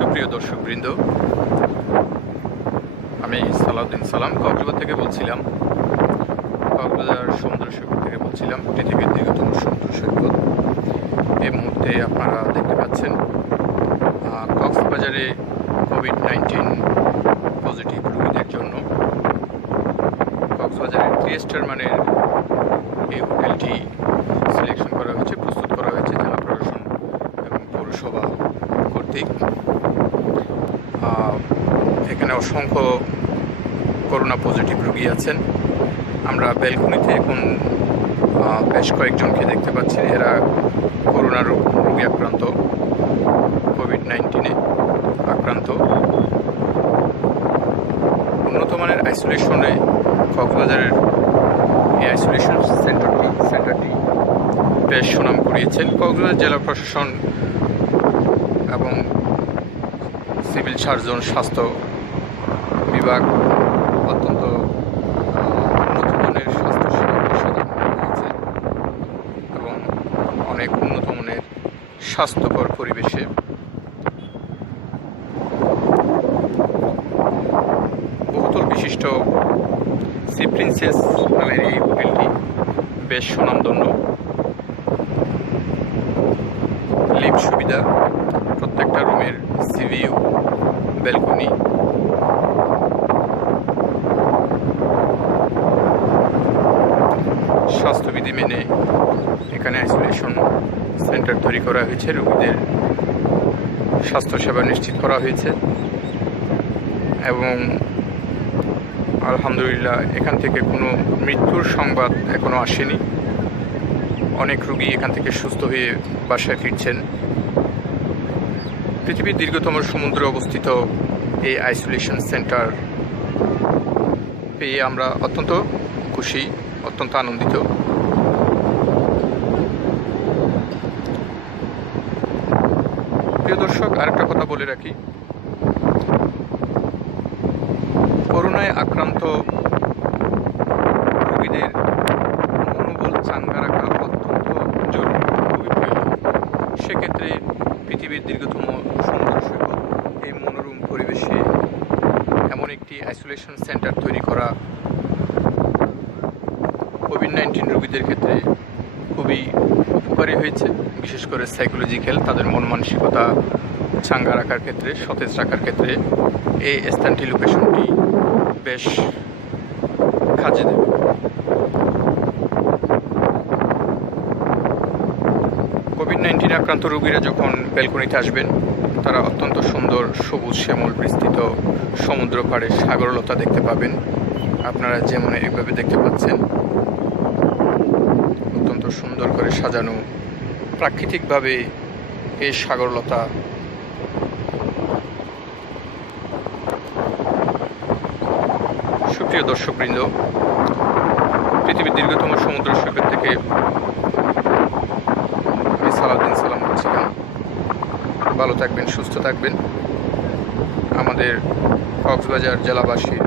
সুপ্রিয় দর্শকবৃন্দ, আমি সালাউদ্দিন সালাম কক্সবাজার থেকে বলছিলাম। কক্সবাজার সমুদ্র সৈকত থেকে বলছিলাম, পৃথিবীর দীর্ঘতম সমুদ্র সৈকত। এই মুহূর্তে আপনারা দেখতে পাচ্ছেন কক্সবাজারে কোভিড-19 পজিটিভ রোগীদের জন্য কক্সবাজারের 3 স্টার মানের এই হোটেলটি সিলেকশন করা হয়েছে, প্রস্তুত করা হয়েছে জেলা প্রশাসন এবং পৌরসভা কর্তৃক। এখানে অসংখ্য করোনা পজিটিভ রোগী আছেন। আমরা ব্যালকনিতে এখন বেশ কয়েকজনকে দেখতে পাচ্ছি, এরা করোনা রোগে আক্রান্ত, কোভিড-19 আক্রান্ত। উন্নত মানের আইসোলেশনে কক্সবাজারের এই আইসোলেশন সেন্টারটি বেশ সুনাম কুড়িয়েছেন। কক্সবাজার জেলা প্রশাসন এবং সিভিল সার্জন, স্বাস্থ্য বিভাগ অত্যন্ত উন্নত মানের স্বাস্থ্যসেবা পরিষেবা দিয়েছে এবং অনেক উন্নত মানের স্বাস্থ্যকর পরিবেশে বহুতল বিশিষ্ট সি প্রিন্সেস নামের এই হোটেলটি বেশ সুনামধন্য। লিফট সুবিধা, প্রত্যেকটা রুমের সি ভিউ, ব্যালকনি, স্বাস্থ্যবিধি মেনে এখানে আইসোলেশন সেন্টার তৈরি করা হয়েছে। রোগীদের স্বাস্থ্যসেবা নিশ্চিত করা হয়েছে এবং আলহামদুলিল্লাহ এখান থেকে কোনো মৃত্যুর সংবাদ এখনও আসেনি। অনেক রোগী এখান থেকে সুস্থ হয়ে বাসায় ফিরছেন। পৃথিবীর দীর্ঘতম সমুদ্রে অবস্থিত এই আইসোলেশন সেন্টার পেয়ে আমরা অত্যন্ত খুশি, অত্যন্ত আনন্দিত। প্রিয় দর্শক, আরেকটা কথা বলে রাখি, করোনায় আক্রান্ত রোগীদের মনোবল চাঙ্গা রাখা অত্যন্ত জরুরি, খুবই প্রয়োজন। সেক্ষেত্রে পৃথিবীর দীর্ঘতম সমুদ্র সৈকত এই মনোরম পরিবেশে এমন একটি আইসোলেশন সেন্টার তৈরি করা কোভিড-19 রোগীদের ক্ষেত্রে খুবই উপকারী হয়েছে। বিশেষ করে সাইকোলজিক্যাল, তাদের মন মানসিকতা চাঙ্গা রাখার ক্ষেত্রে, সতেজ রাখার ক্ষেত্রে এই স্থানটি, লোকেশনটি বেশ কাজে দেবে। কোভিড-19 আক্রান্ত রোগীরা যখন ব্যালকনিতে আসবেন, তারা অত্যন্ত সুন্দর সবুজ শ্যামল বিস্তৃত সমুদ্র পাড়ে সাগরলতা দেখতে পাবেন। আপনারা যেমন এইভাবে দেখতে পাচ্ছেন, অত্যন্ত সুন্দর করে সাজানো প্রাকৃতিকভাবে এই সাগরলতা। সুপ্রিয় দর্শকবৃন্দ, পৃথিবীর দীর্ঘতম সমুদ্র সৈকত থেকে আমি সালাউদ্দিন সালাম বলছিলাম। ভালো থাকবেন, সুস্থ থাকবেন। আমাদের কক্সবাজার জেলাবাসীর